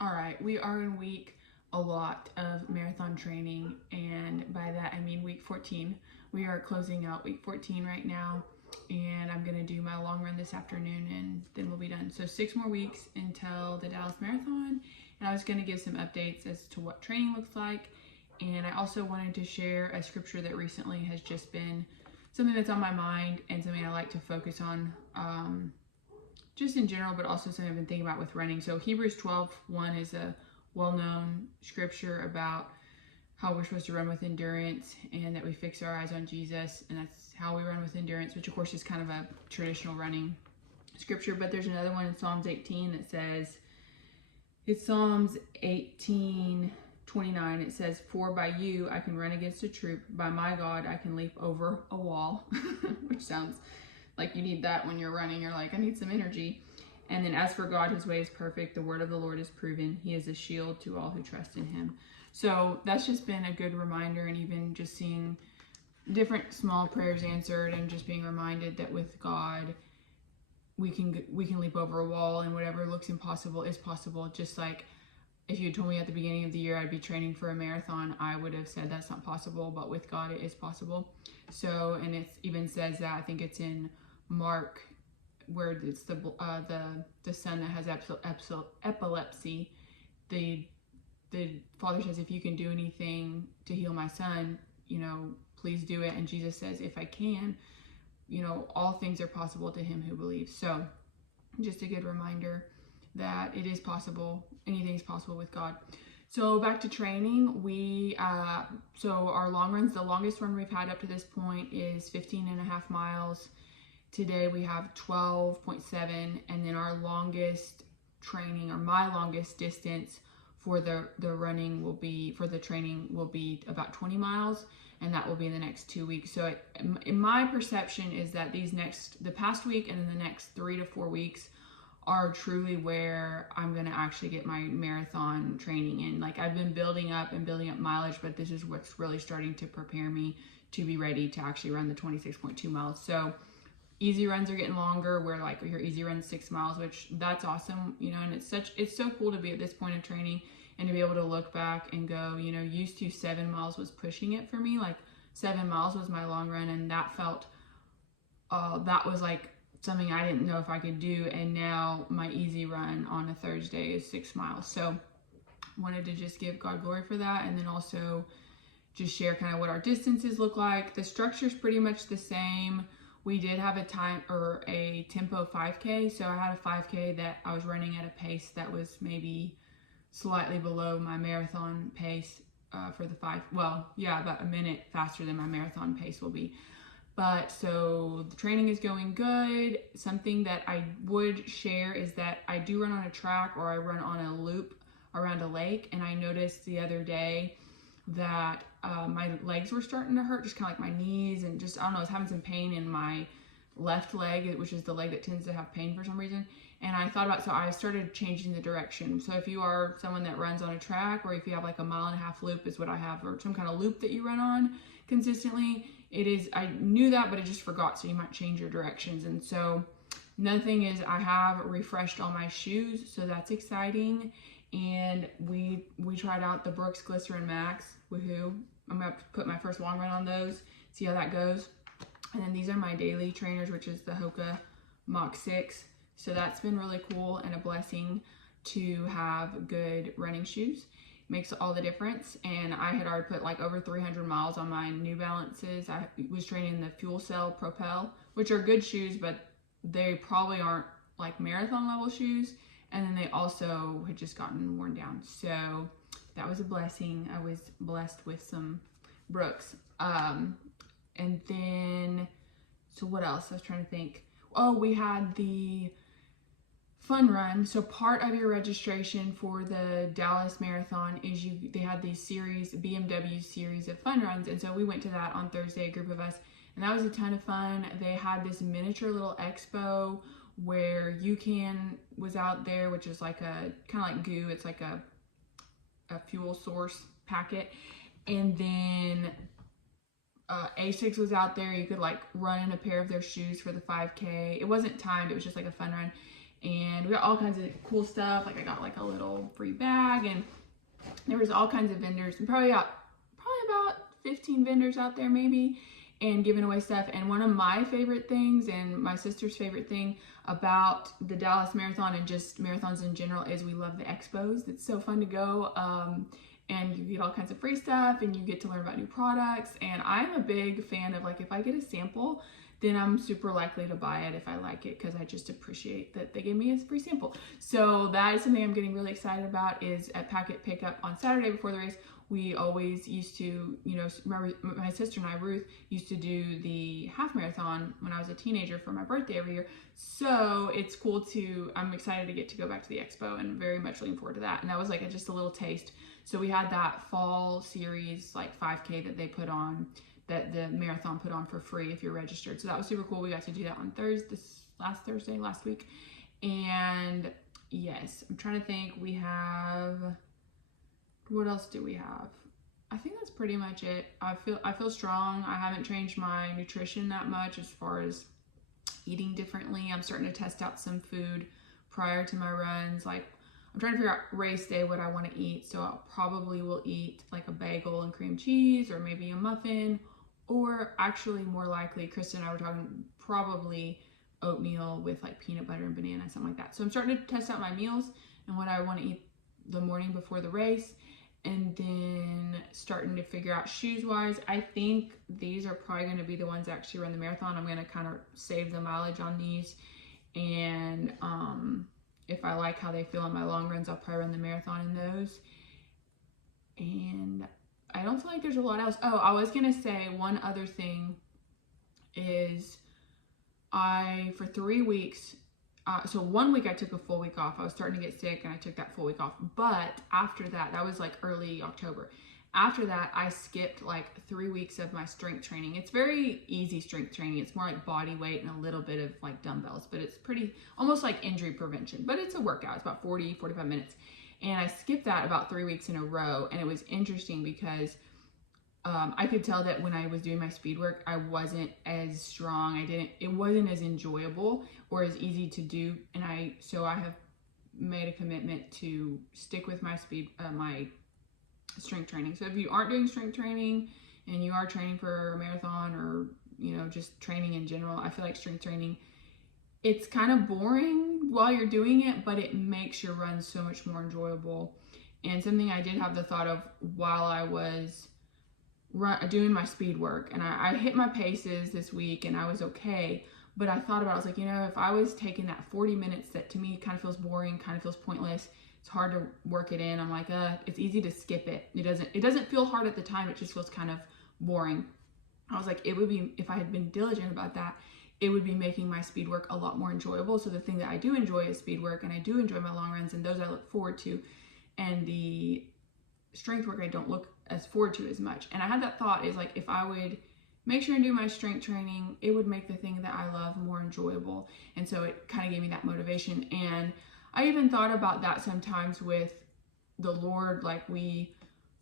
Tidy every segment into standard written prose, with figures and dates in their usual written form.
All right, we are in week a lot of marathon training, and by that I mean week 14. We are closing out week 14 right now, and I'm gonna do my long run this afternoon, and then we'll be done. So 6 more weeks until the Dallas Marathon, and I was gonna give some updates as to what training looks like, and I also wanted to share a scripture that recently has just been something that's on my mind and something I like to focus on. Just in general, but also something I've been thinking about with running. So Hebrews 12:1 is a well-known scripture about how we're supposed to run with endurance and that we fix our eyes on Jesus, and that's how we run with endurance, which of course is kind of a traditional running scripture. But there's another one in Psalms 18 that says, it's Psalms 18:29. It says, "For by you I can run against a troop, by my God I can leap over a wall," which sounds like you need that when you're running. You're like, I need some energy. And then, "As for God, his way is perfect. The word of the Lord is proven. He is a shield to all who trust in him." So that's just been a good reminder, and even just seeing different small prayers answered and just being reminded that with God, we can leap over a wall, and whatever looks impossible is possible. Just like if you had told me at the beginning of the year I'd be training for a marathon, I would have said that's not possible, but with God it is possible. So, and it even says that, I think it's in Mark, where it's the son that has epilepsy. The father says, "If you can do anything to heal my son, please do it." And Jesus says, "If I can, all things are possible to him who believes." So just a good reminder that it is possible. Anything is possible with God. So back to training, so our long runs, the longest run we've had up to this point is 15.5 miles. Today we have 12.7, and then our longest training, or my longest distance for the running will be, for the training will be about 20 miles, and that will be in the next 2 weeks. So in my perception is that the past week and then the next 3 to 4 weeks are truly where I'm going to actually get my marathon training in. Like, I've been building up mileage, but this is what's really starting to prepare me to be ready to actually run the 26.2 miles. So easy runs are getting longer, where like your easy run 6 miles, which that's awesome, and it's so cool to be at this point of training and to be able to look back and go, used to 7 miles was pushing it for me. Like 7 miles was my long run, and that felt, that was like something I didn't know if I could do. And now my easy run on a Thursday is 6 miles. So wanted to just give God glory for that, and then also just share kind of what our distances look like. The structure is pretty much the same. We did have a tempo 5K. So I had a 5K that I was running at a pace that was maybe slightly below my marathon pace for the about a minute faster than my marathon pace will be. But so the training is going good. Something that I would share is that I do run on a track, or I run on a loop around a lake. And I noticed the other day that my legs were starting to hurt, just kind of like my knees, and just, I don't know, I was having some pain in my left leg, which is the leg that tends to have pain for some reason. And I thought about, so I started changing the direction. So if you are someone that runs on a track, or if you have like a 1.5 mile loop is what I have, or some kind of loop that you run on consistently, I knew that, but I just forgot. So you might change your directions. And so another thing is I have refreshed all my shoes, so that's exciting. And we tried out the Brooks Glycerin Max. Woohoo. I'm going to put my first long run on those, see how that goes. And then these are my daily trainers, which is the Hoka Mach 6. So that's been really cool and a blessing to have good running shoes. Makes all the difference. And I had already put like over 300 miles on my New Balances. I was training the Fuel Cell Propel, which are good shoes, but they probably aren't like marathon level shoes. And then they also had just gotten worn down. So that was a blessing. I was blessed with some Brooks. And then, so what else? I was trying to think. Oh, we had the fun run. So part of your registration for the Dallas Marathon is they had these BMW series of fun runs. And so we went to that on Thursday, a group of us, and that was a ton of fun. They had this miniature little expo where UCAN was out there, which is like a kind of like GU. It's like a fuel source packet. And then ASICS was out there. You could like run in a pair of their shoes for the 5K. It wasn't timed. It was just like a fun run. and we got all kinds of cool stuff. Like I got like a little free bag, and there was all kinds of vendors, and probably about 15 vendors out there maybe, and giving away stuff. And one of my favorite things, and my sister's favorite thing about the Dallas Marathon and just marathons in general, is we love the expos. It's so fun to go, and you get all kinds of free stuff, and you get to learn about new products. And I'm a big fan of, like, if I get a sample, then I'm super likely to buy it if I like it, because I just appreciate that they gave me a free sample. So that is something I'm getting really excited about, is at Packet Pickup on Saturday before the race. We always used to, you know, my sister and I, Ruth, used to do the half marathon when I was a teenager for my birthday every year. So it's cool I'm excited to get to go back to the expo, and very much looking forward to that. And that was like just a little taste. So we had that fall series, like 5K that they put on, that the marathon put on for free if you're registered. So that was super cool. We got to do that on last week. And yes, I'm trying to think. What else do we have? I think that's pretty much it. I feel strong. I haven't changed my nutrition that much as far as eating differently. I'm starting to test out some food prior to my runs. Like, I'm trying to figure out race day what I want to eat. So I probably will eat like a bagel and cream cheese, or maybe a muffin, or actually more likely, Kristen and I were talking, probably oatmeal with like peanut butter and banana, something like that. So I'm starting to test out my meals and what I want to eat the morning before the race, and then starting to figure out shoes wise. I think these are probably going to be the ones that actually run the marathon. I'm going to kind of save the mileage on these, and if I like how they feel on my long runs, I'll probably run the marathon in those. And I don't feel like there's a lot else. Oh, I was gonna say one other thing is for 3 weeks, so 1 week I took a full week off. I was starting to get sick and I took that full week off. But after that was like early October. After that, I skipped like 3 weeks of my strength training. It's very easy strength training. It's more like body weight and a little bit of like dumbbells, but it's pretty, almost like injury prevention, but it's a workout. It's about 45 minutes. And I skipped that about 3 weeks in a row. And it was interesting because I could tell that when I was doing my speed work, I wasn't as strong. It wasn't as enjoyable or as easy to do. And so I have made a commitment to stick with my my strength training. So if you aren't doing strength training and you are training for a marathon, or, you know, just training in general, I feel like strength training, it's kind of boring while you're doing it, but it makes your runs so much more enjoyable. And something I did have the thought of while I was doing my speed work, and I hit my paces this week and I was okay, but I thought about it, I was like, you know, if I was taking that 40 minutes that to me kind of feels boring, kind of feels pointless, it's hard to work it in. I'm like, it's easy to skip it. It doesn't feel hard at the time. It just feels kind of boring. I was like, it would be, if I had been diligent about that, it would be making my speed work a lot more enjoyable. So the thing that I do enjoy is speed work, and I do enjoy my long runs, and those I look forward to. And the strength work I don't look as forward to as much. And I had that thought, is like, if I would make sure and do my strength training, it would make the thing that I love more enjoyable. And so it kind of gave me that motivation. And I even thought about that sometimes with the Lord. Like, we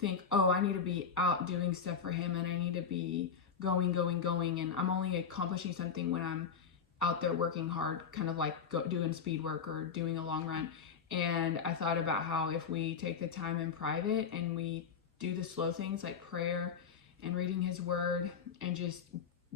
think, oh, I need to be out doing stuff for him, and I need to be going, and I'm only accomplishing something when I'm out there working hard, kind of like doing speed work or doing a long run. And I thought about how if we take the time in private and we do the slow things like prayer and reading his word and just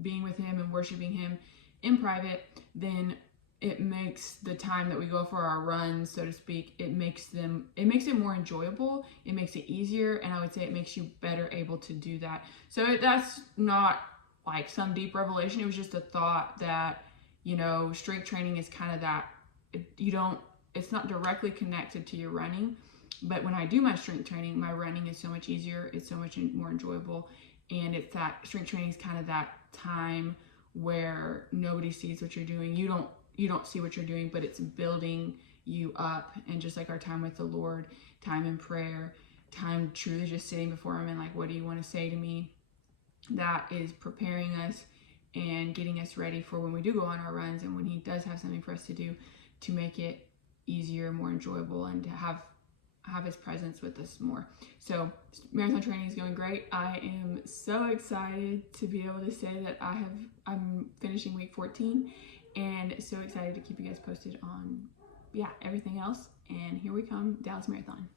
being with him and worshiping him in private, then it makes the time that we go for our runs, so to speak, it makes it more enjoyable. It makes it easier. And I would say it makes you better able to do that. So that's not like some deep revelation. It was just a thought that, you know, strength training is kind of that, it's not directly connected to your running, but when I do my strength training, my running is so much easier. It's so much more enjoyable. And it's that strength training is kind of that time where nobody sees what you're doing. You don't see what you're doing, but it's building you up. And just like our time with the Lord, time in prayer, time truly just sitting before him and like, what do you want to say to me? That is preparing us and getting us ready for when we do go on our runs, and when he does have something for us to do, to make it easier, more enjoyable, and to have his presence with us more. So marathon training is going great. I am so excited to be able to say that I'm finishing week 14, and so excited to keep you guys posted on yeah, everything else. And here we come, Dallas Marathon.